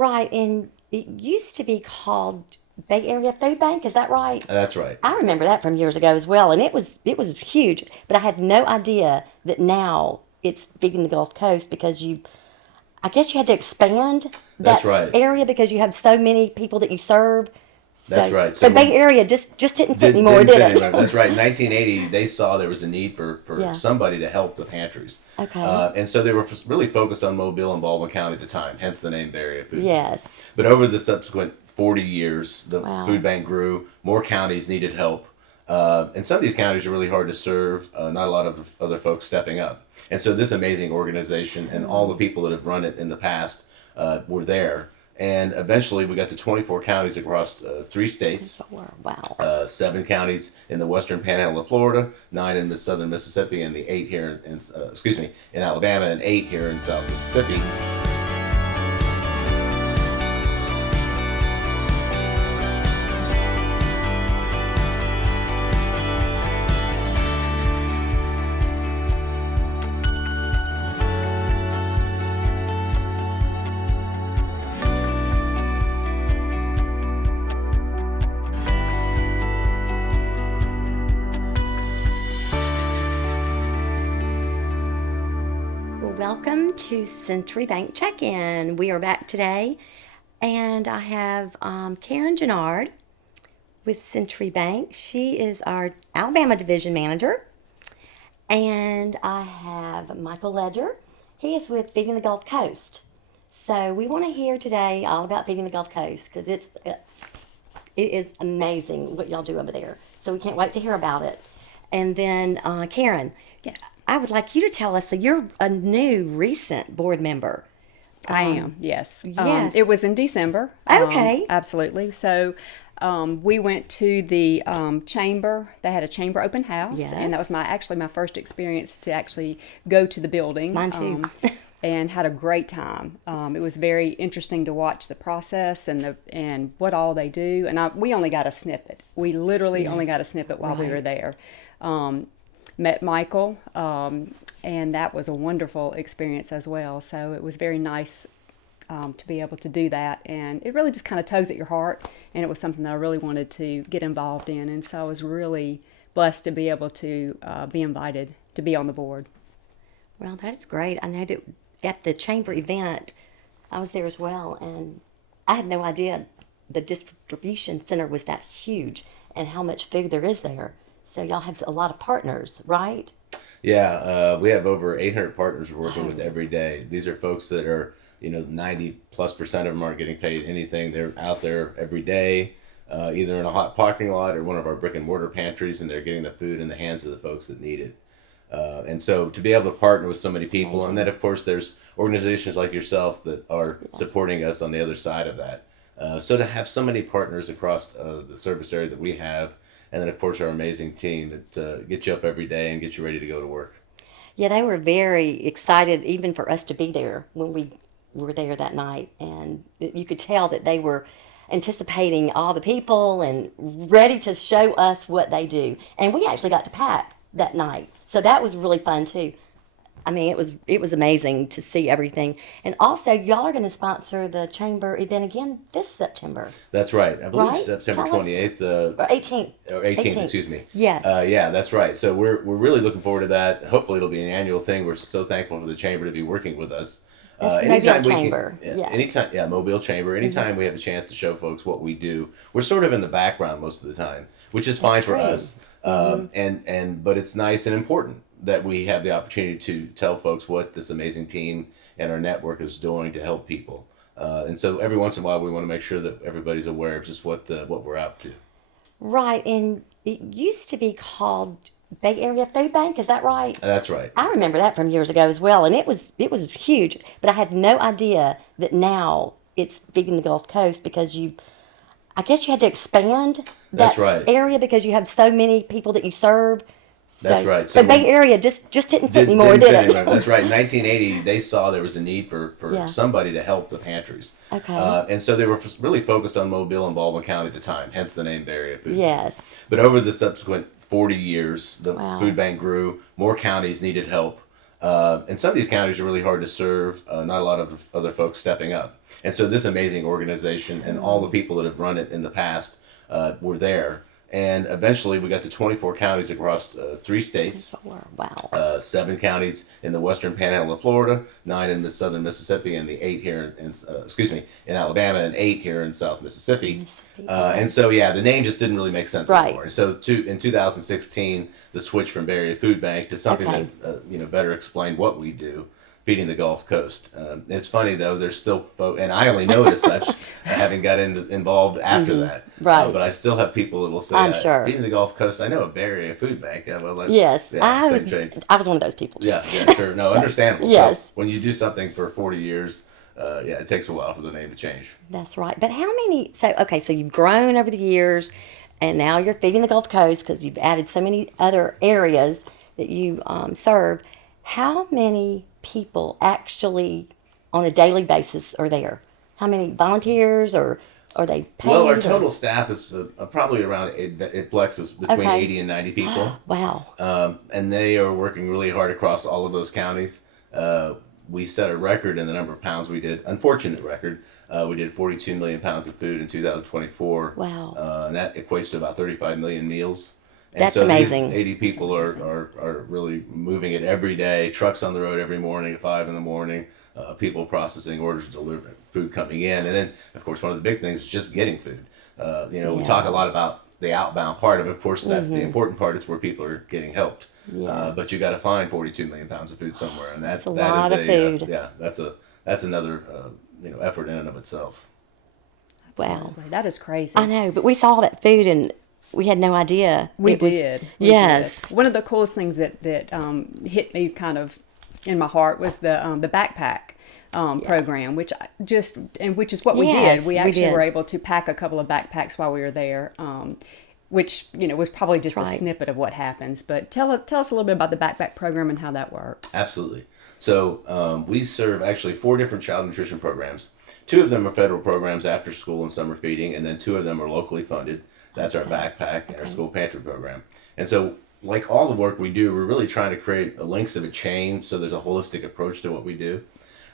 Right, and it used to be called Bay Area Food Bank. Is that right? That's right. I remember that from years ago as well, and it was huge. But I had no idea that now it's feeding the Gulf Coast because I guess you had to expand That's that right. area because you have so many people that you serve. That's So, right. so So Bay we Area just didn't fit anymore, didn't did fit it? anywhere. That's right. In 1980, they saw there was a need for Yeah. somebody to help the pantries. Okay. And so they were really focused on Mobile and Baldwin County at the time, hence the name Bay Area Food Bank. Yes. But over the subsequent 40 years, the Wow. food bank grew. More counties needed help. And some of these counties are really hard to serve. Not a lot of other folks stepping up. And so this amazing organization and all the people that have run it in the past were there. And eventually we got to 24 counties across 3 states, Wow. 7 counties in the western panhandle of Florida, 9 in southern Mississippi, and the 8 here in Alabama, and 8 here in South Mississippi. Well, welcome to Century Bank Check-In. We are back today, and I have Karen Genard with Century Bank. She is our Alabama Division Manager, and I have Michael Ledger. He is with Feeding the Gulf Coast. So we want to hear today all about Feeding the Gulf Coast because it is amazing what y'all do over there. So we can't wait to hear about it. And then Karen, Yes, I would like you to tell us that you're a new, recent board member. I am. Yes. yes. It was in December. Okay. Absolutely. So we went to the chamber. They had a chamber open house, Yes. and that was my first experience to actually go to the building. Mine too. And had a great time. It was very interesting to watch the process and what all they do. And we only got a snippet. We literally only got a snippet while we were Right. there. Met Michael, and that was a wonderful experience as well. So it was very nice to be able to do that, and it really just kind of tugs at your heart, and it was something that I really wanted to get involved in, and so I was really blessed to be able to be invited to be on the board. Well, that's great. I know that at the chamber event, I was there as well, and I had no idea the distribution center was that huge and how much food there is there. So y'all have a lot of partners, right? Yeah, we have over 800 partners we're working with every day. These are folks that are, 90+% of them aren't getting paid anything. They're out there every day, either in a hot parking lot or one of our brick and mortar pantries, and they're getting the food in the hands of the folks that need it. And so to be able to partner with so many people, and then of course there's organizations like yourself that are supporting us on the other side of that. So to have so many partners across the service area that we have, and then of course our amazing team that get you up every day and get you ready to go to work. Yeah, they were very excited even for us to be there when we were there that night. And you could tell that they were anticipating all the people and ready to show us what they do. And we actually got to pack that night. So that was really fun too. I mean, it was amazing to see everything. And also, y'all are going to sponsor the chamber event again this September. That's right. I believe Right? September Tell us. 28th. Or 18th. Or 18th, excuse me. Yes. Yeah, that's right. So we're really looking forward to that. Hopefully it'll be an annual thing. We're so thankful for the chamber to be working with us. It's Mobile Chamber. Yeah. Anytime, yeah, Mobile Chamber. Anytime we have a chance to show folks what we do, we're sort of in the background most of the time, which is fine for true. us. But it's nice and important that we have the opportunity to tell folks what this amazing team and our network is doing to help people. And so every once in a while, we want to make sure that everybody's aware of just what we're up to. Right. And it used to be called Bay Area Food Bank. Is that right? That's right. I remember that from years ago as well, and it was huge. But I had no idea that now it's feeding the Gulf Coast because I guess you had to expand That's that right. area because you have so many people that you serve. That's So- right. So So Bay Area just didn't fit anymore, didn't did fit it? anywhere. That's right. In 1980, they saw there was a need for Yeah. somebody to help the pantries. Okay. And so they were really focused on Mobile and Baldwin County at the time, hence the name Bay Area Food. Yes. But over the subsequent 40 years, the Wow. food bank grew. More counties needed help. And some of these counties are really hard to serve, not a lot of other folks stepping up. And so this amazing organization and all the people that have run it in the past were there. And eventually we got to 24 counties across 3 states. Wow. 7 counties in the western panhandle of Florida, 9 in the southern Mississippi, and the 8 here in Alabama, and 8 here in South Mississippi. And so, yeah, the name just didn't really make sense anymore. So in 2016, the switch from Bay Area Food Bank to something that better explained what we do, feeding the Gulf Coast. It's funny though, there's still folks, and I only know it as such, having got involved after that. Right. But I still have people that will say, I'm sure. feeding the Gulf Coast, I know a Bay Area Food Bank. Yes, yeah, I was one of those people too. Yeah, sure. No, understandable. Yes. So when you do something for 40 years, it takes a while for the name to change. That's right. But how many, so you've grown over the years, and now you're feeding the Gulf Coast because you've added so many other areas that you serve. How many people actually on a daily basis are there? How many volunteers, or are they paid? Well, our total staff is probably around, it flexes between 80 and 90 people. Wow. And they are working really hard across all of those counties. We set a record in the number of pounds we did, unfortunate record. We did 42 million pounds of food in 2024. Wow. And that equates to about 35 million meals. And That's so amazing. These 80 people are really moving it every day. Trucks on the road every morning at 5 in the morning. People processing orders, delivering food coming in. And then, of course, one of the big things is just getting food. We talk a lot about the outbound part of it. Of course, that's the important part. It's where people are getting helped. Yeah. But you got to find 42 million pounds of food somewhere. And That's a lot of food. that's another effort in and of itself. Wow. Absolutely. That is crazy. I know, but we saw that food and we had no idea. We It was- did. Yes. One of the coolest things that hit me kind of in my heart was the backpack program, which is what we Yes, did. We we actually did. were able to pack a couple of backpacks while we were there, which was probably just That's a right. snippet of what happens. But tell us a little bit about the backpack program and how that works. Absolutely. So we serve actually 4 different child nutrition programs. 2 of them are federal programs, after school and summer feeding, and then 2 of them are locally funded. That's our backpack and our school pantry program. And so, like all the work we do, we're really trying to create links of a chain, so there's a holistic approach to what we do.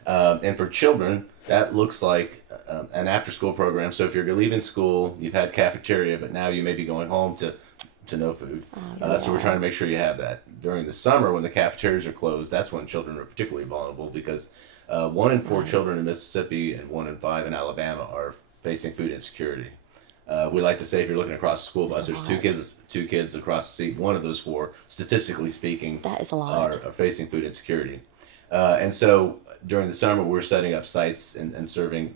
And for children, that looks like an after-school program. So if you're leaving school, you've had cafeteria, but now you may be going home to no food. So we're trying to make sure you have that. During the summer, when the cafeterias are closed, that's when children are particularly vulnerable, because 1 in 4 children in Mississippi and 1 in 5 in Alabama are facing food insecurity. We like to say, if you're looking across the school bus, there's two kids across the seat. 1 of those 4, statistically speaking, That is a lot. are facing food insecurity. And so during the summer, we're setting up sites and serving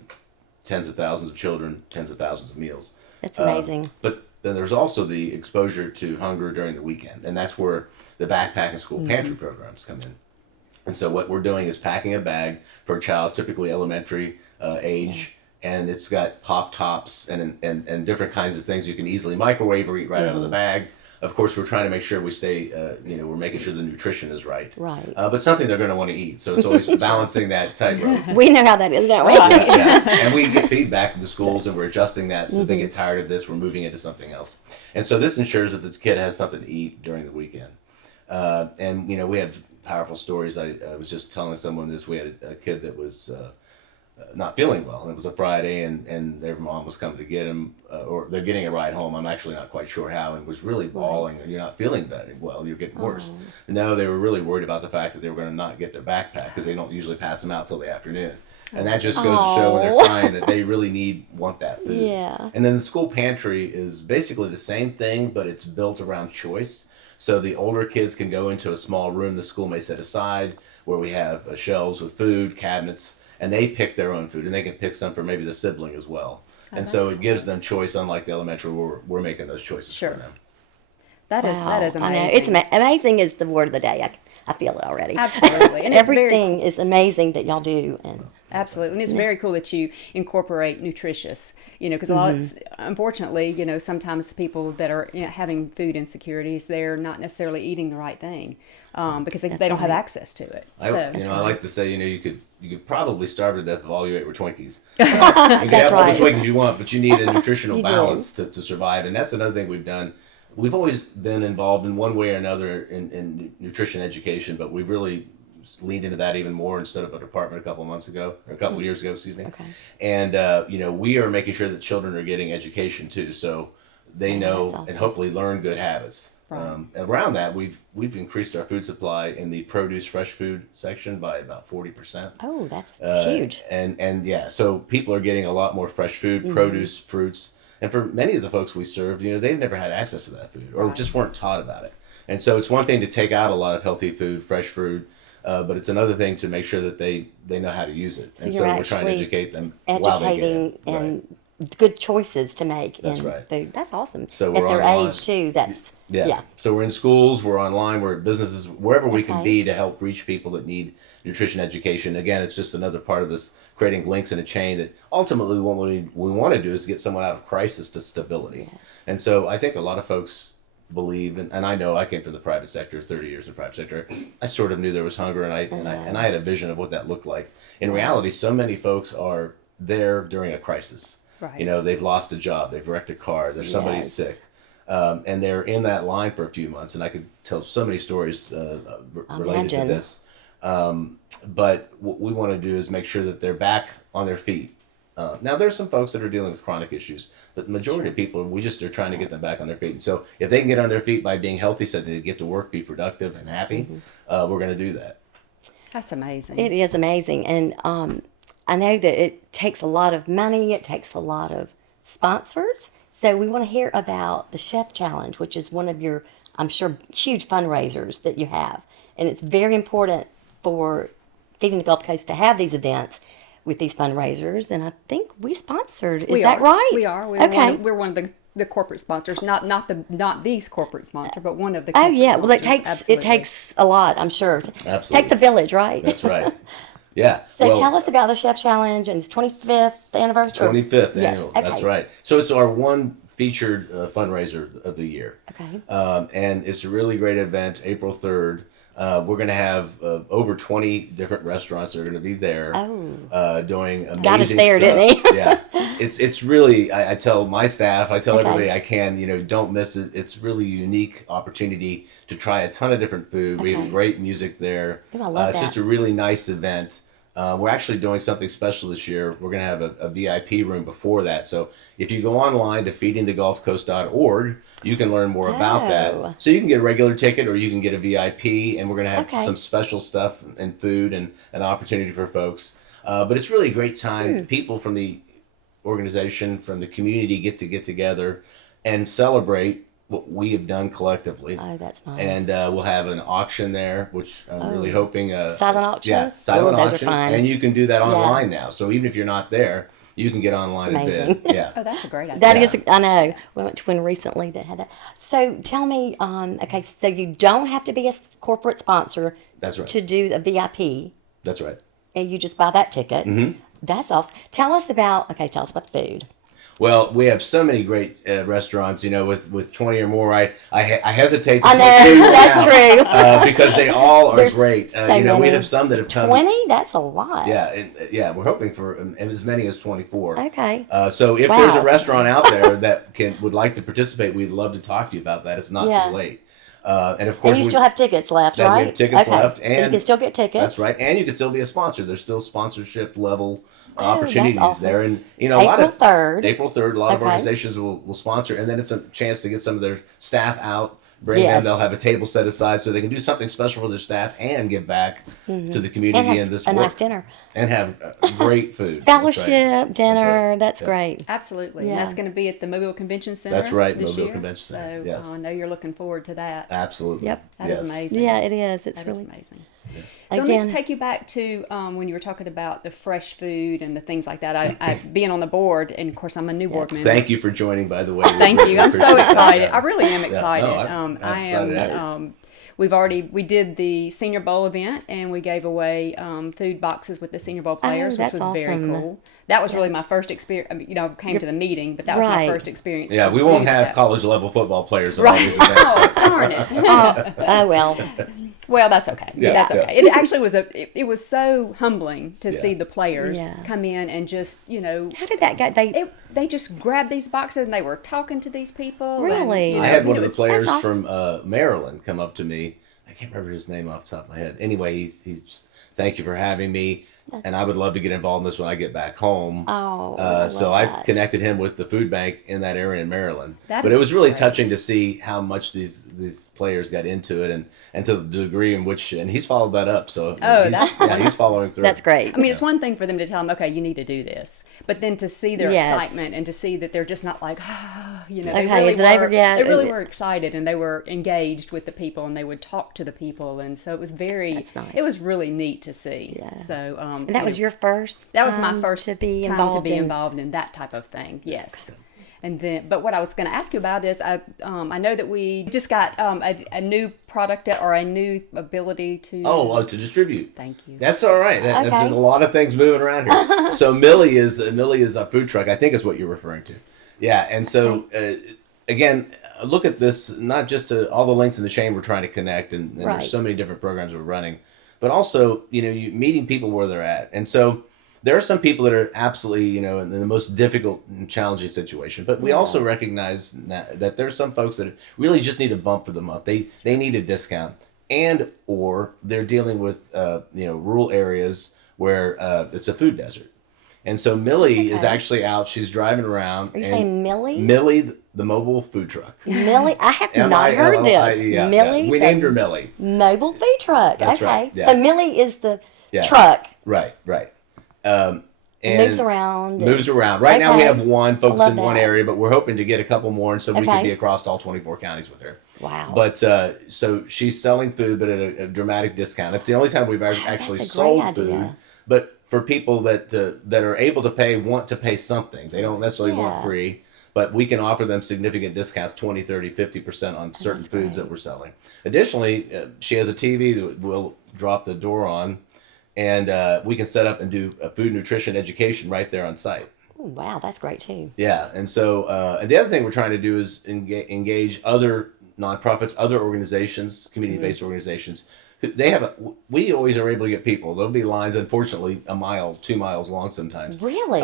tens of thousands of children, tens of thousands of meals. That's amazing. But then there's also the exposure to hunger during the weekend, and that's where the backpack and school pantry programs come in. And so what we're doing is packing a bag for a child, typically elementary age, and it's got pop tops and different kinds of things you can easily microwave or eat right out of the bag. Of course, we're trying to make sure we stay, we're making sure the nutrition is right. Right. But something they're going to want to eat. So it's always balancing that tightrope. We know how that is, don't we? Yeah. And we get feedback from the schools, and we're adjusting that. So if they get tired of this, we're moving it to something else. And so this ensures that the kid has something to eat during the weekend. And we had powerful stories. I was just telling someone this. We had a kid that was not feeling well. It was a Friday, and their mom was coming to get him, or they're getting a ride home. I'm actually not quite sure how, and was really bawling. And you're not feeling better. Well, you're getting worse. No, they were really worried about the fact that they were going to not get their backpack, because they don't usually pass them out till the afternoon. And that just goes to show when they're crying that they really want that food. Yeah. And then the school pantry is basically the same thing, but it's built around choice. So the older kids can go into a small room the school may set aside, where we have shelves with food, cabinets, and they pick their own food, and they can pick some for maybe the sibling as well. And so it gives them choice, unlike the elementary, where we're making those choices for them. That is amazing. I know. It's amazing is the word of the day. I feel it already. Absolutely. And it's Everything is amazing that y'all do. And absolutely. And it's very cool that you incorporate nutritious, because a lot of, unfortunately, sometimes the people that are having food insecurities, they're not necessarily eating the right thing because they don't have access to it. I like to say, you could probably starve to death if all you ate were Twinkies. you can have all the right. Twinkies you want, but you need a nutritional You do. balance to survive. And that's another thing we've done. We've always been involved in one way or another in nutrition education, but we've really leaned into that even more instead of a department a couple months ago, or a couple years ago, excuse me. Okay. And we are making sure that children are getting education too, so they know that's awesome. and hopefully learn good habits. Right. Around that, we've increased our food supply in the produce fresh food section by about 40%. Oh, that's huge. And yeah, so people are getting a lot more fresh food, produce, fruits, and for many of the folks we serve, they've never had access to that food or Right. just weren't taught about it. And so it's one thing to take out a lot of healthy food, fresh food, but it's another thing to make sure that they know how to use it. And so you're we're trying to actually educate them while they get Educating it. Right. and good choices to make That's in right. food. That's awesome. So At we're their online. age too. That's Yeah. So we're in schools, we're online, we're at businesses, wherever we can Okay. be to help reach people that need nutrition education. Again, it's just another part of this creating links in a chain that ultimately what we want to do is get someone out of crisis to stability. And so I think a lot of folks believe, and I know I came from the private sector, 30 years in the private sector. I sort of knew there was hunger, and I had a vision of what that looked like. In reality, so many folks are there during a crisis. Right. They've lost a job, they've wrecked a car, there's somebody Yes. sick. And they're in that line for a few months, and I could tell so many stories related to Imagine. this. But what we want to do is make sure that they're back on their feet. Now, there's some folks that are dealing with chronic issues, but the majority of people, they're trying to get them back on their feet. And so if they can get on their feet by being healthy so that they get to work, be productive and happy, we're going to do that. That's amazing. It is amazing, and I know that it takes a lot of money. It takes a lot of sponsors. So we want to hear about the Chef Challenge, which is one of your, I'm sure, huge fundraisers that you have, and it's very important for Feeding the Gulf Coast to have these events with these fundraisers. And I think we sponsored. Is that right? We are. Okay. We're one of the corporate sponsors, not these corporate sponsor, but one of the. Oh corporate yeah. Well, it sponsors. takes Absolutely. it takes a lot. I'm sure. It Absolutely. takes a village, right? That's right. Yeah. So tell us about the Chef Challenge and its 25th anniversary. 25th Yes, annual. okay. That's right. So it's our one featured fundraiser of the year. Okay. And it's a really great event, April 3rd. We're going to have over 20 different restaurants that are going to be there doing amazing Got us there, stuff. didn't he? Yeah. It's really, I tell my staff, I tell Okay. everybody I can, don't miss it. It's really a unique opportunity to try a ton of different food. We have Okay. great music there. Ooh, I love It's that. just a really nice event. We're actually doing something special this year. We're going to have a VIP room before that. So if you go online to feedingthegulfcoast.org, you can learn more about Oh. that. So you can get a regular ticket or you can get a VIP, and we're going to have Okay. some special stuff and food and an opportunity for folks. But it's really a great time. People from the organization, from the community get together and celebrate what we have done collectively. Oh, that's nice. And we'll have an auction there, which I'm really hoping. Silent auction? Yeah, silent Ooh, those are auction. fun. And you can do that online now. So even if you're not there, you can get online and amazing. bid. Yeah. Oh, that's a great idea. That Yeah. is, I know. We went to one recently that had that. So tell me, okay, so you don't have to be a corporate sponsor That's right. to do a VIP, That's right. and you just buy that ticket. Mm-hmm. That's awesome. Tell us about the food. Well, we have so many great restaurants, with 20 or more. I hesitate to I put know, food that's down, true. because they all are There's great. so We many. have some that have come. 20? That's a lot. Yeah, we're hoping for as many as 24. Okay. So if there's a Wow. restaurant out there that would like to participate, we'd love to talk to you about that. It's not Yeah. too late. And of course, And you still have tickets left, that we right? have tickets left, So you and can still get tickets. that's right. And you can still be a sponsor. There's still sponsorship level Oh, opportunities that's awesome. there, and a lot April of 3rd. April 3rd, a lot of Okay. organizations will sponsor, and then it's a chance to get some of their staff out. Bring Yes. them. They'll have a table set aside so they can do something special for their staff and give back to the community And and, have this a work nice dinner. and have great food. That's right. Fellowship, dinner. right. That's Yeah. great. Absolutely. Yeah. And that's going to be at the Mobile Convention Center. That's right, this Mobile year. Convention Center, So yes. I know you're looking forward to that. Absolutely. Yep. That is Yes. amazing. Yeah, it is. It's That really is amazing. Yes. So Again- let me take you back to when you were talking about the fresh food and the things like that. I being on the board, and of course I'm a new board member. Thank you for joining, by the way. Thank We you. I'm appreciate so that. excited. Yeah. I really am excited. No, I'm I excited to have you. am. We did the Senior Bowl event, and we gave away food boxes with the Senior Bowl players, which that's was very awesome. cool. That was really my first experience. I mean, I came to the meeting, but that was Right. my first experience. Yeah, to we won't do have that. college level football players on all these events. Oh, darn it. Oh, well. Well, that's okay. Yeah, That's yeah. okay. It actually was it was so humbling to see the players Yeah. come in and just, How did that go? they just grabbed these boxes and they were talking to these people. and, Really? you I know, had one of the it was- players That's from Maryland come up to me. I can't remember his name off the top of my head. Anyway, he's just, thank you for having me. And I would love to get involved in this when I get back home. Oh, I So love I that. connected him with the food bank in that area in Maryland. That But is it was really great. touching to see how much these players got into it, and to the degree in which, and he's followed that up. So Oh, he's, that's yeah, he's following through. That's great. I mean, it's one thing for them to tell them, okay, you need to do this, but then to see their Yes. excitement and to see that they're just not like, you know, Okay, they really did I were, forget? they really were excited and they were engaged with the people and they would talk to the people, and so it was very, That's nice. it was really neat to see. Yeah. So, And that was your first. that was my time first to be time involved to be in. involved in that type of thing. Yes. And then, but what I was going to ask you about is, I know that we just got a new product or a new ability to. Oh, to distribute. Thank you. That's all right. Okay. There's a lot of things moving around here. So Millie is a food truck. I think is what you're referring to. Yeah, and so again, look at this. Not just to all the links in the chain we're trying to connect, and Right. there's so many different programs we're running, but also you meeting people where they're at, and so. There are some people that are absolutely, in the most difficult and challenging situation. But we also recognize that there's some folks that really just need a bump for the month. They need a discount, and or they're dealing with rural areas where it's a food desert. And so Millie is actually out. She's driving around. Are you and saying Millie? Millie, the mobile food truck. Millie? I have not heard this. Yeah, Millie? yeah. We the named her Millie. Mobile food truck. That's okay. right, yeah. So Millie is the Yeah. truck. Right. And moves around. Moves around. Right now we Okay. have one focused love in one that. area, but we're hoping to get a couple more, and so we Okay. can be across all 24 counties with her. Wow. But so she's selling food, but at a dramatic discount. It's the only time we've actually that's a sold great food. idea. But for people that are able to pay, want to pay something. They don't necessarily want Yeah. free, but we can offer them significant discounts, 20, 30, 50% on certain foods that we're selling. Additionally, she has a TV that we'll drop the door on, and we can set up and do a food nutrition education right there on site. Ooh, wow, that's great too. Yeah, and so and the other thing we're trying to do is engage other nonprofits, other organizations, community-based organizations. They have we always are able to get people. There'll be lines, unfortunately, a mile, 2 miles long sometimes. Really?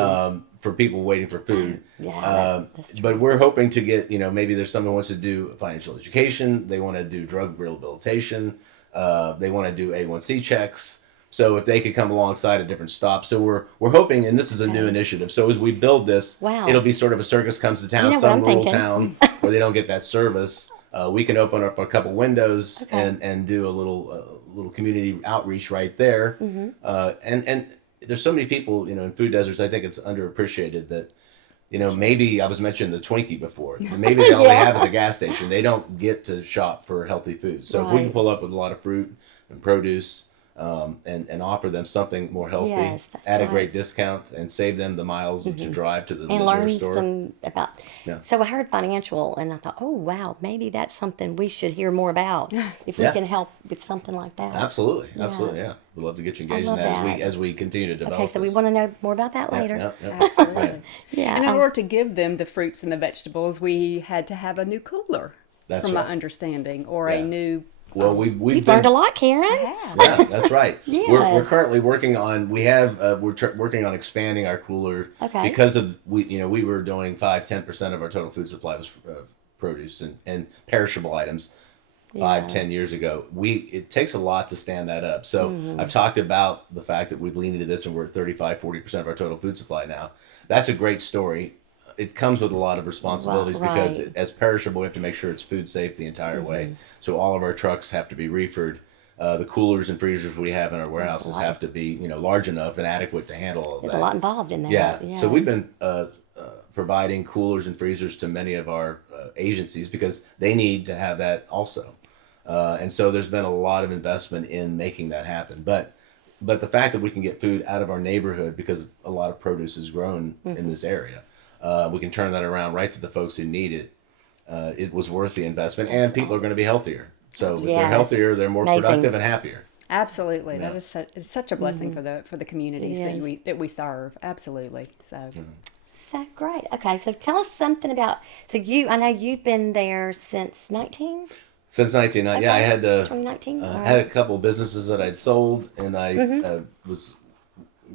For people waiting for food. Yeah, that's true. But we're hoping to get, maybe there's someone who wants to do financial education. They want to do drug rehabilitation. They want to do A1C checks. So if they could come alongside at different stops. So we're hoping, and this is a new initiative. So as we build this, Wow. it'll be sort of a circus comes to town, You know what some I'm rural thinking. town where they don't get that service. We can open up a couple windows Okay. and do a little community outreach right there. Mm-hmm. And there's so many people, in food deserts. I think it's underappreciated that, maybe I was mentioning the Twinkie before. Maybe they only Yeah. have as a gas station. They don't get to shop for healthy food. So if we can Right. pull up with a lot of fruit and produce, and offer them something more healthy Yes, that's at a right. great discount and save them the miles to drive to the And nearest learn store. some about. Yeah. So I heard financial, and I thought, oh wow, maybe that's something we should hear more about. If we Yeah. can help with something like that. Absolutely, yeah. We'd love to get you engaged in love that, that. as we continue to develop. Okay, so we this. want to know more about that Yeah, later. yeah. Absolutely. Yeah. And in order to give them the fruits and the vegetables, we had to have a new cooler, That's from right. my understanding, or Yeah. a new. Well, we've You've been learned a lot, Karen. Yeah, that's right. We're Yes. currently working on. Working on expanding our cooler. Okay. Because of we were doing 5-10% of our total food supply was produce and perishable items. 5-10 years ago, it takes a lot to stand that up. So I've talked about the fact that we've leaned into this and we're at 35-40% of our total food supply now. That's a great story. It comes with a lot of responsibilities because right. as perishable, we have to make sure it's food safe the entire way. So all of our trucks have to be reefered. The coolers and freezers we have in our warehouses have to be large enough and adequate to handle all of There's that. a lot involved in that. Yeah. So we've been providing coolers and freezers to many of our agencies because they need to have that also. And so there's been a lot of investment in making that happen. But the fact that we can get food out of our neighborhood because a lot of produce is grown in this area, we can turn that around right to the folks who need it. It was worth the investment, and people are going to be healthier. So if they're Yes. healthier, they're more Amazing. productive and happier. Absolutely, Yeah. that is it's such a blessing for the communities It is. that we serve. Absolutely. So. So great. Okay, so tell us something about. So I know you've been there since 19. Since 1990, yeah, I had 2019. had a couple of businesses that I'd sold, and I was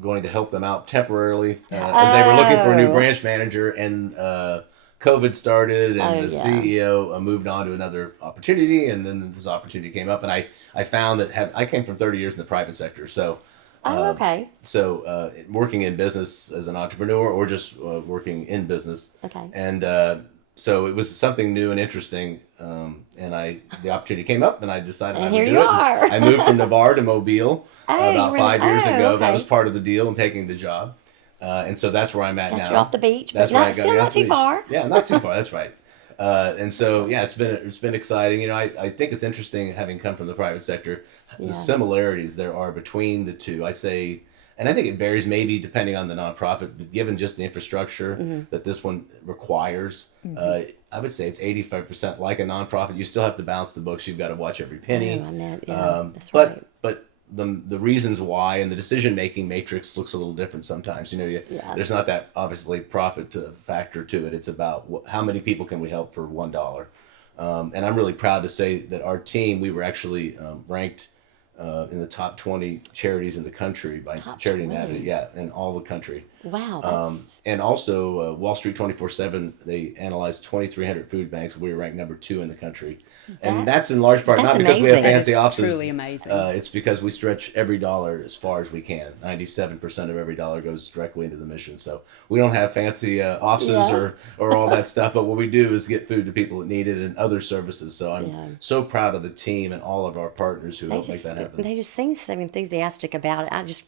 going to help them out temporarily as they were looking for a new Oh. branch manager. And a COVID started and Oh, the yeah. CEO moved on to another opportunity, and then this opportunity came up, and I found that I came from 30 years in the private sector, so Oh, okay. working in business as an entrepreneur or just working in business, Okay. and so it was something new and interesting, and the opportunity came up, and I decided And I would here do you it. are. I moved from Navarre to Mobile Oh, you about were 5 years ago. That okay. was part of the deal in taking the job. And so that's where I'm at Got now. you off the beach, but That's right. Got still me not off the too beach. far. Yeah, not too far. That's right. And so yeah, it's been exciting. You know, I think it's interesting having come from the private sector, Yeah. the similarities there are between the two. I say, and I think it varies maybe depending on the nonprofit, but given just the infrastructure that this one requires, I would say it's 85% like a nonprofit. You still have to balance the books. You've got to watch every penny. Oh, I meant, yeah, that's But right. the reasons why and the decision making matrix looks a little different sometimes. You know, Yeah. there's not that obviously profit factor to it. It's about how many people can we help for $1. And I'm really proud to say that our team, we were actually ranked in the top 20 charities in the country by Top Charity 20. Navigate. Yeah, in all the country. Wow. That's, And also Wall Street 24/7, they analyzed 2,300 food banks. We were ranked number 2 in the country. And that's in large part that's not because we have amazing. fancy That is offices. truly amazing. It's because we stretch every dollar as far as we can. 97% of every dollar goes directly into the mission. So we don't have fancy offices Yeah. or all that stuff, but what we do is get food to people that need it and other services. So I'm Yeah. so proud of the team and all of our partners who help make that happen. they just seem so enthusiastic about it.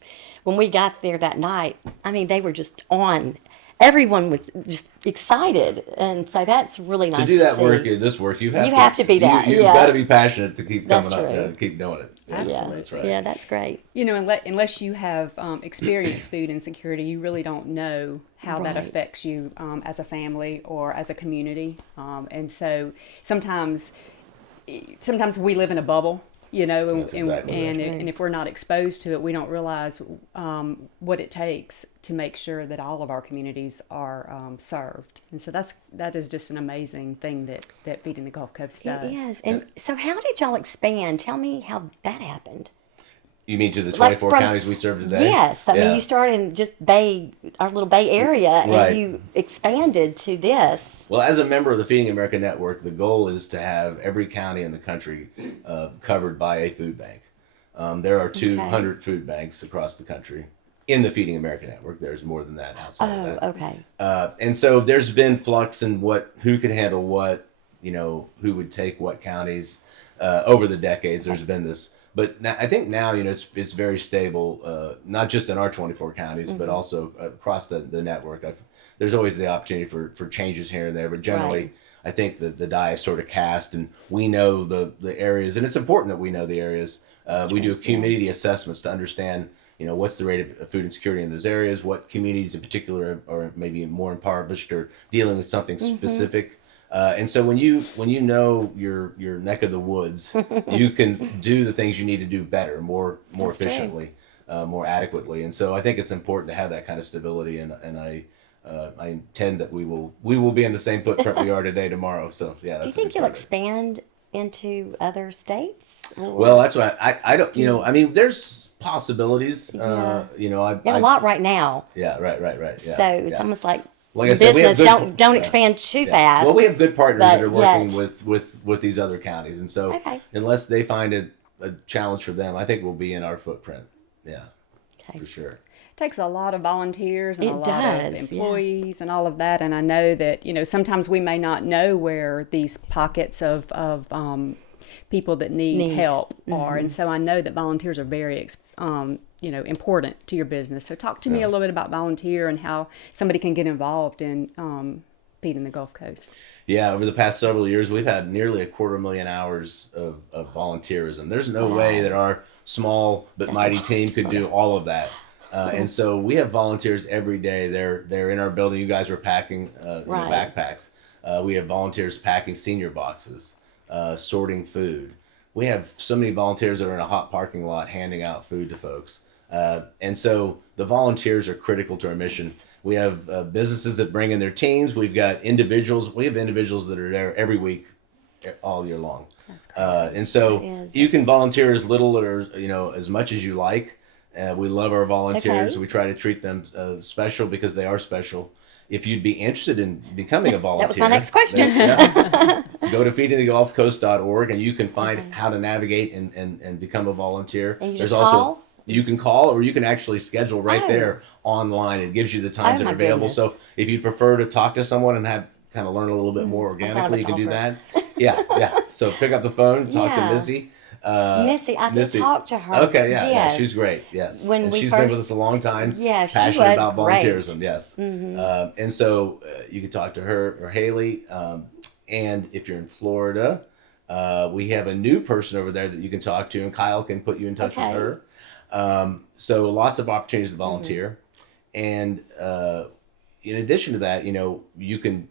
When we got there that night, I mean, they were just on. Everyone was just excited, and so that's really nice To do that see. work, this work, you have have to be that, You've yeah. got to be passionate to keep That's coming up, true. and keep doing it. Yeah, Absolutely. that's right. Yeah, that's great. You know, unless you have experienced food insecurity, you really don't know how that Right. affects you as a family or as a community. And so sometimes we live in a bubble, you know, That's exactly right. and if we're not exposed to it, we don't realize what it takes to make sure that all of our communities are served. And so that is just an amazing thing that Feeding the Gulf Coast does. It is. And so, how did y'all expand? Tell me how that happened. You mean to the Like 24 from- counties we serve today? Yes, I Yeah. mean, you started in just our little Bay Area, Right. and you expanded to this. Well, as a member of the Feeding America Network, the goal is to have every county in the country covered by a food bank. There are 200 food banks across the country in the Feeding America Network. There's more than that outside of Oh, that. okay. And so there's been flux in who could handle what, you know, who would take what counties over the decades. There's been this, but now, I think now, you know, it's very stable, not just in our 24 counties, but also across the network. There's always the opportunity for changes here and there, but generally, Right. I think the die is sort of cast, and we know the areas, and it's important that we know the areas. We do community assessments to understand, you know, what's the rate of food insecurity in those areas, what communities in particular are maybe more impoverished or dealing with something specific. And so when you know your neck of the woods, you can do the things you need to do better, more That's true. efficiently, more adequately. And so I think it's important to have that kind of stability. And I intend that we will be in the same footprint we are today tomorrow. So yeah, Do you that's a think big you'll part of it. expand into other states? Or- Well, that's what I don't, you know, I mean, there's possibilities, you know, you have a lot right now, Yeah, right. Yeah, so it's yeah. almost like Like I the said, we have business good- don't yeah. expand too Yeah. fast. Well, we have good partners that but are working yet- with these other counties, and so Okay. unless they find it a challenge for them, I think we'll be in our footprint. Yeah, Okay. for sure. It takes a lot of volunteers and It a lot does, of yeah. employees and all of that. And I know that, you know, sometimes we may not know where these pockets of people that need help are. And so I know that volunteers are very, you know, important to your business. So talk to me a little bit about volunteer and how somebody can get involved in Feeding the Gulf Coast. Yeah, over the past several years, we've had nearly 250,000 hours of volunteerism. There's no way that our small but mighty team could do all of that. And so we have volunteers every day. They're in our building. You guys are packing Right. backpacks. We have volunteers packing senior boxes, sorting food. We have so many volunteers that are in a hot parking lot handing out food to folks. And so the volunteers are critical to our mission. We have businesses that bring in their teams. We've got individuals. We have individuals that are there every week, all year long. That's crazy. And so That is. you can volunteer as little or, you know, as much as you like. We love our volunteers. Okay. We try to treat them special because they are special. if you'd be interested in becoming a volunteer. That was my next question. Go to feedingthegulfcoast.org and you can find how to navigate and become a volunteer. And you There's just also call? you can call, or you can actually schedule right there online. It gives you the times that my are available. goodness. So if you prefer to talk to someone and have kind of learn a little bit more organically, you can do that. Yeah. So pick up the phone, talk to Missy. Missy, I just talked to her. Okay, yeah, Yes. she's great. Yes, When and we she's first- been with us a long time. Yeah, she passionate was about great. volunteerism. Yes, and so you can talk to her or Haley. And if you're in Florida, we have a new person over there that you can talk to, and Kyle can put you in touch with her. So lots of opportunities to volunteer, and in addition to that, you can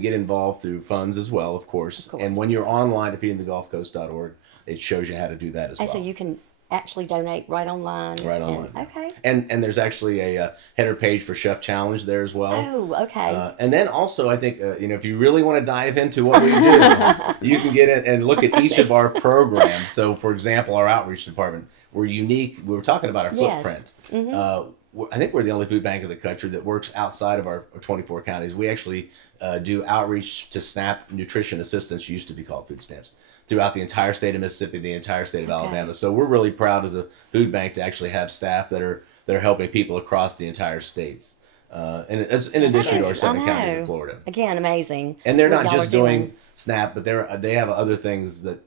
get involved through funds as well, of course. And when you're online at feedingthegulfcoast.org, it shows you how to do that as well. So you can actually donate right online. Right online. Okay. And there's actually a header page for Chef Challenge there as well. Oh, okay. And then also, I think, if you really want to dive into what we do, you can get in and look at each of our programs. So, for example, our outreach department, we're unique. We were talking about our footprint. I think we're the only food bank in the country that works outside of our 24 counties. We actually do outreach to SNAP nutrition assistance, used to be called food stamps, throughout the entire state of Mississippi, the entire state of Alabama. So we're really proud as a food bank to actually have staff that are helping people across the entire states. And in addition to our 7 counties in Florida. Again, amazing. And they're what not y'all just are doing SNAP, but they have other things that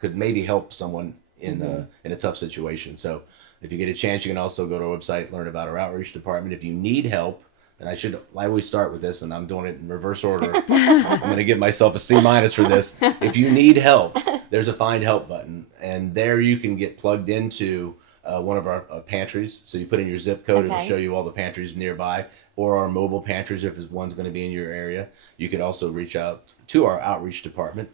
could maybe help someone in a tough situation. So if you get a chance, you can also go to our website, learn about our outreach department. If you need help, and I always start with this, and I'm doing it in reverse order. I'm going to give myself a C- for this. If you need help, there's a Find Help button, and there you can get plugged into one of our pantries. So you put in your zip code, it'll show you all the pantries nearby, or our mobile pantries if one's going to be in your area. You could also reach out to our outreach department,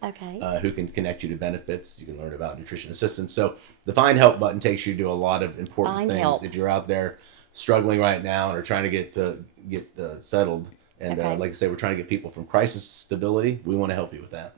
who can connect you to benefits. You can learn about nutrition assistance. So the Find Help button takes you to a lot of important things. If you're out there struggling right now and are trying to get settled, and like I say, we're trying to get people from crisis to stability. We want to help you with that.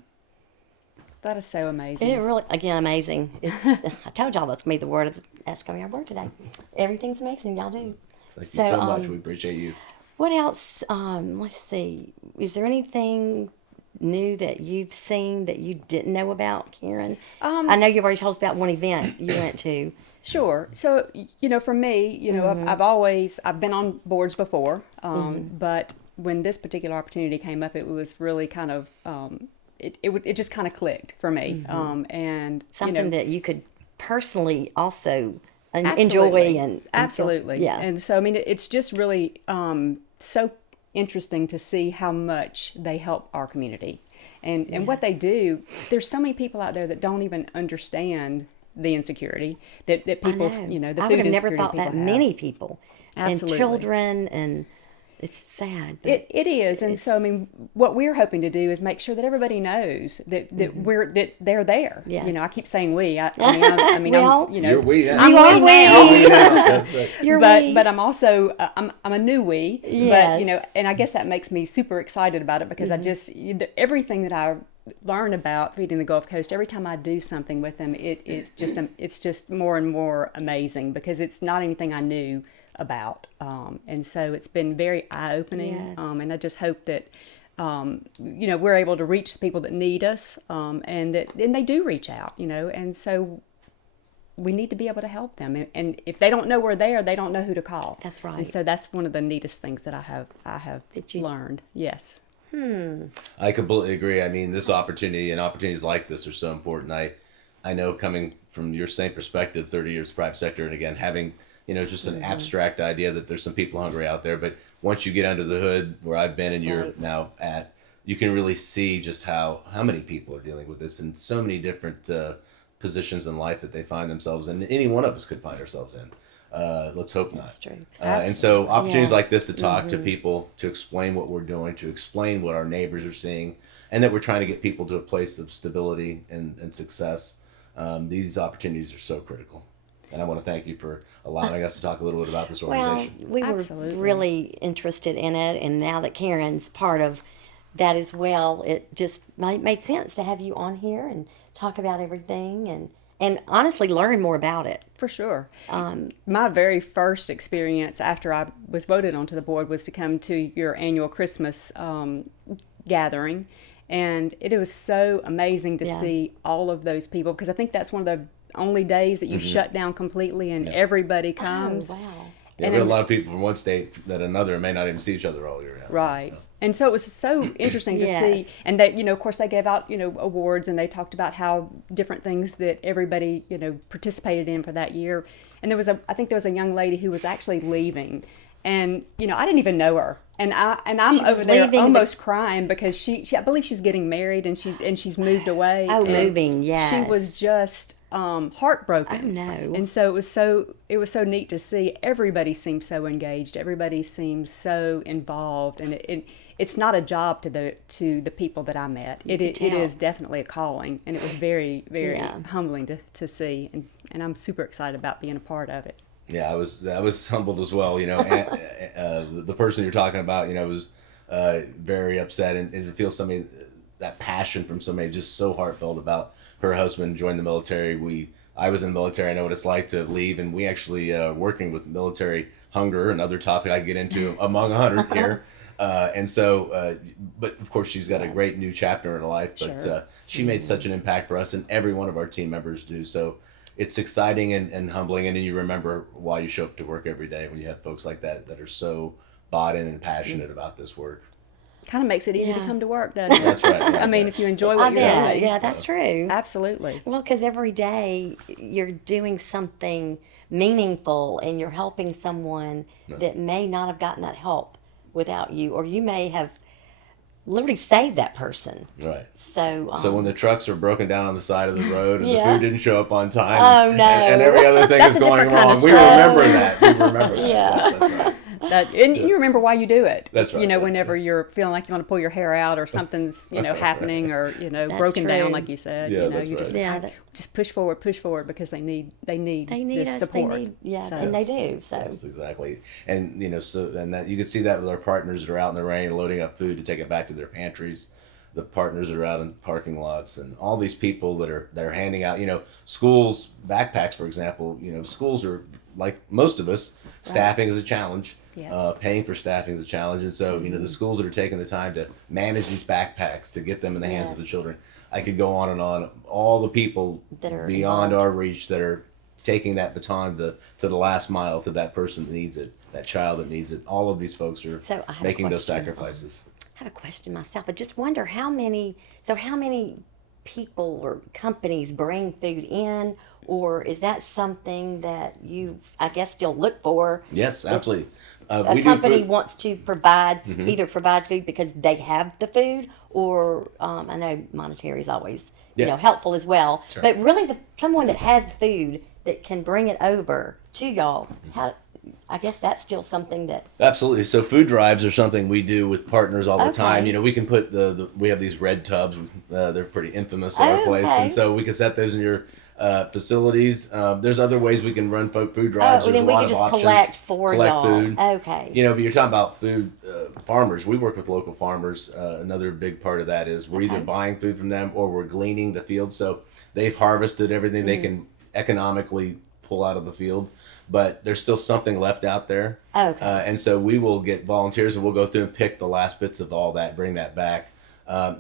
That is so amazing. It really, again, amazing. I told y'all that's going to be that's going to be our word today. Everything's amazing, y'all do. Thank you so much. We appreciate you. What else? Let's see. Is there anything new that you've seen that you didn't know about, Karen? I know you've already told us about one event you went to. Sure. So, for me, I've been on boards before, but when this particular opportunity came up, it was really kind of, it just kind of clicked for me. And something that you could personally also absolutely. enjoy and absolutely. Yeah. And so, it's just really so interesting to see how much they help our community and what they do. There's so many people out there that don't even understand the insecurity that people, the food I would have never insecurity thought that people have. many people. Absolutely. And children, and it's sad. But it is, and so what we're hoping to do is make sure that everybody knows that they're there. Yeah. I keep saying we. I mean, Well, You're we now. I'm we we now. now. We now. That's right. You're but we. but I'm also I'm a new we. Yes. But and I guess that makes me super excited about it because I just everything that I learn about Feeding the Gulf Coast, every time I do something with them, it's just more and more amazing because it's not anything I knew about, and so it's been very eye-opening. Yes. And I just hope that we're able to reach the people that need us, and they do reach out, and so we need to be able to help them. And if they don't know we're there, they don't know who to call. That's right. And so that's one of the neatest things that I have learned. Yes. I completely agree. I mean, this opportunity and opportunities like this are so important. I know, coming from your same perspective, 30 years private sector, and again, having, just an abstract idea that there's some people hungry out there. But once you get under the hood, where I've been and you're now at, you can really see just how many people are dealing with this in so many different positions in life that they find themselves in. Any one of us could find ourselves in. Let's hope not. That's true. And so opportunities like this to talk to people, to explain what we're doing, to explain what our neighbors are seeing, and that we're trying to get people to a place of stability and success. These opportunities are so critical. And I want to thank you for allowing us to talk a little bit about this organization. Well, we were Absolutely. really interested in it, and now that Karen's part of that as well, it just made sense to have you on here and talk about everything. And and honestly learn more about it. For sure. My very first experience after I was voted onto the board was to come to your annual Christmas gathering. And it was so amazing to Yeah. see all of those people, because I think that's one of the only days that you shut down completely and everybody comes. Oh, wow. Yeah, we have a lot of people from one state that another may not even see each other all year round. Right. And so it was so interesting to Yes. see, and that, of course they gave out, awards, and they talked about how different things that everybody, participated in for that year. And I think there was a young lady who was actually leaving, and, I didn't even know her. And I'm She was over there leaving almost crying because she I believe she's getting married, and she's moved away. Oh, and moving, yes. She was just heartbroken. Oh, no. And so it was so neat to see. Everybody seemed so engaged. Everybody seemed so involved, and it's not a job to the people that I met. It tell. is definitely a calling, and it was very, very Yeah. humbling to see, and I'm super excited about being a part of it. Yeah, I was humbled as well. And, the person you're talking about, was very upset, and to feel somebody, that passion from somebody just so heartfelt about her husband joined the military. I was in the military. I know what it's like to leave, and we actually working with military hunger, another topic I get into among 100 here. And so, but of course, she's got a great new chapter in her life. But Sure. she made such an impact for us, and every one of our team members do. So it's exciting and humbling, and then you remember why you show up to work every day when you have folks like that are so bought in and passionate about this work. Kind of makes it easy to Yeah. come to work, doesn't it? That's right. I mean, if you enjoy what I you're bet. doing. Yeah, that's true. Absolutely. Well, because every day you're doing something meaningful and you're helping someone that may not have gotten that help without you, or you may have literally saved that person. Right. So, So when the trucks are broken down on the side of the road and Yeah. the food didn't show up on time, Oh, no. and every other thing That's is a going different kind wrong, of we stress. remember that. We remember that. Yeah. Yes, that's right. And you remember why you do it. That's right, yeah. Whenever you're feeling like you want to pull your hair out, or something's, happening, or, broken down, true. like you said. Yeah, that's you right. just Yeah, that- just push forward because they need they need this us. support. They need, yeah, So- and they do. So, Yes, exactly. And and that you can see that with our partners that are out in the rain loading up food to take it back to their pantries. The partners that are out in parking lots, and all these people that are handing out, schools backpacks, for example. Schools are, like most of us, staffing is a challenge. Yes. Paying for staffing is a challenge, and so the schools that are taking the time to manage these backpacks to get them in the hands of the Yes. children. I could go on and on. All the people That are beyond involved. our reach that are taking that baton to the last mile to that person that needs it, that child that needs it. All of these folks are So I have a making those question. sacrifices. I have a question myself. I just wonder how many people or companies bring food in, or is that something that you, I guess, still look for? Yes, absolutely. A We do company food. wants to provide either provide food because they have the food, or I know monetary is always Yeah. helpful as well. Sure. But really, someone that has the food that can bring it over to y'all. I guess that's still something that. Absolutely. So food drives are something we do with partners all the Okay. time. We can put we have these red tubs. They're pretty infamous at our place, Okay. and so we can set those in your facilities. There's other ways we can run food drives. Oh, There's then a we lot can of just options. collect for collect y'all. food. Okay. But you're talking about food farmers. We work with local farmers. Another big part of that is we're either buying food from them or we're gleaning the field. So they've harvested everything they can economically pull out of the field, but there's still something left out there. Okay. And so we will get volunteers and we'll go through and pick the last bits of all that, bring that back.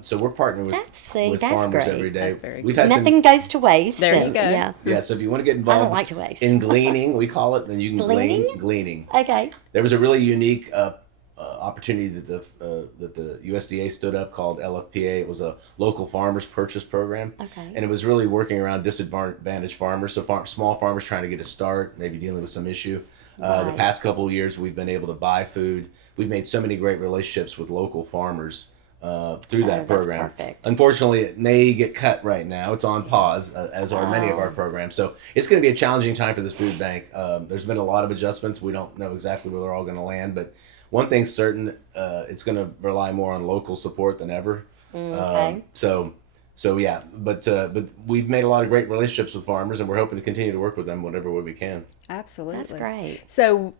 So we're partnering with That's farmers great. every day. That's very We've had Nothing goes to waste. There you and- go. Yeah. yeah. So if you want to get involved, like to waste. in gleaning, we call it. Then you can Gleaning? gleaning. Okay. There was a really unique opportunity that the USDA stood up called LFPA. It was a local farmers purchase program, Okay. and it was really working around disadvantaged farmers, so small farmers trying to get a start, maybe dealing with some issue. The Right. past couple of years, we've been able to buy food. We've made so many great relationships with local farmers through that that's program. perfect. Unfortunately, it may get cut right now. It's on pause, as are many of our programs. So it's going to be a challenging time for this food bank. There's been a lot of adjustments. We don't know exactly where they're all going to land, but one thing's certain, it's going to rely more on local support than ever. Okay. So yeah, but we've made a lot of great relationships with farmers, and we're hoping to continue to work with them whatever way we can. Absolutely. That's great. So,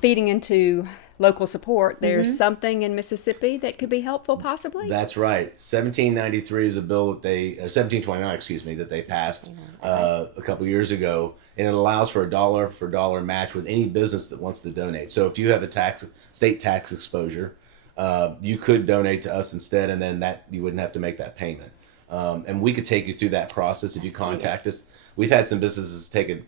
feeding into local support, there's something in Mississippi that could be helpful, possibly? That's right. 1793 is a bill that 1729, excuse me, that they passed a couple years ago, and it allows for a dollar for dollar match with any business that wants to donate. So if you have a state tax exposure, you could donate to us instead, and then that you wouldn't have to make that payment. And we could take you through that process if you contact us. We've had some businesses take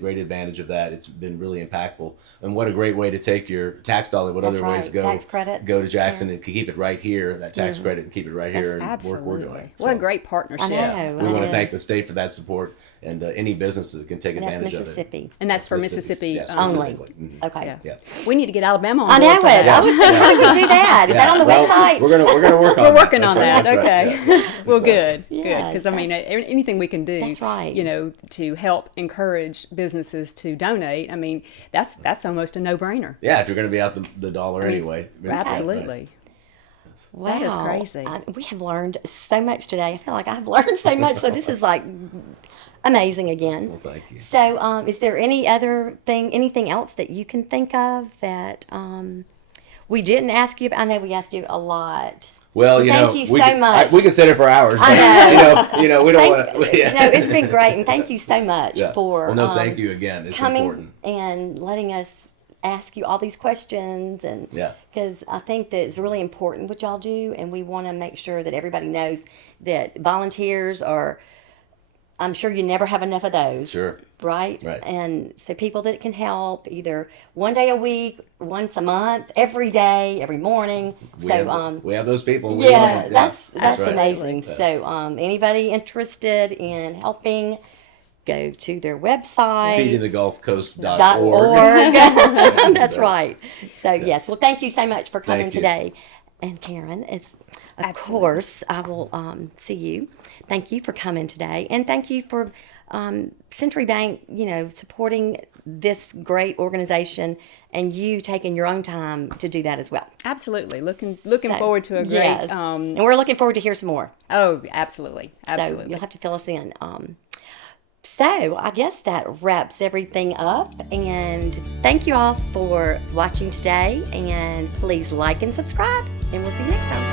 great advantage of that. It's been really impactful. And what a great way to take your tax dollar. What other ways go? Tax credit. Go to Jackson and keep it right here, that tax credit, and keep it right here, and Absolutely. work we're doing. What a So, great partnership. I know. yeah, we want to thank the state for that support, and any business that can take And that's advantage of it. Mississippi. And that's for Mississippi Yeah, only. specifically. Mhm. Okay. Yeah. Yeah. We need to get Alabama on I board know for it. that. I was thinking we would do that. Is that on the Well, website? We're gonna work on We're that. working That's on right, that. that's right, Okay. yeah. Well, So, good. Yeah, Good. Because, I mean, anything we can do, That's right. you know, to help encourage businesses to donate, I mean, that's almost a no-brainer. Yeah, if you're going to be out the dollar anyway. Absolutely. Wow. That is crazy. We have learned so much today. I feel like I've learned so much. So this is like amazing again. Well, thank you. So is there anything else that you can think of that we didn't ask you about? I know we asked you a lot. Well, you Thank know, you so much. we can sit here for hours. But, I you know, we don't want to. No, it's been great, and thank you so much Yeah. for Well, no, thank you again. It's coming important. and letting us ask you all these questions, and Yeah. because I think that it's really important what y'all do, and we want to make sure that everybody knows that volunteers are. I'm sure you never have enough of those. Sure. Right? Right. And so people that can help either one day a week, once a month, every day, every morning. We So have, we have those people. And we love yeah, them. that's right. amazing. Yeah. So anybody interested in helping, go to their website. feedingthegulfcoast.org. That's right. So yes, well, thank you so much for coming Thank you. today. And Karen, of course, I will see you. Thank you for coming today, and thank you for Century Bank, you know, supporting this great organization, and you taking your own time to do that as well. Absolutely. Looking So, forward to a great. yes. And we're looking forward to hear some more. Oh, absolutely. So Absolutely. you'll have to fill us in. So I guess that wraps everything up. And thank you all for watching today. And please like and subscribe. And we'll see you next time.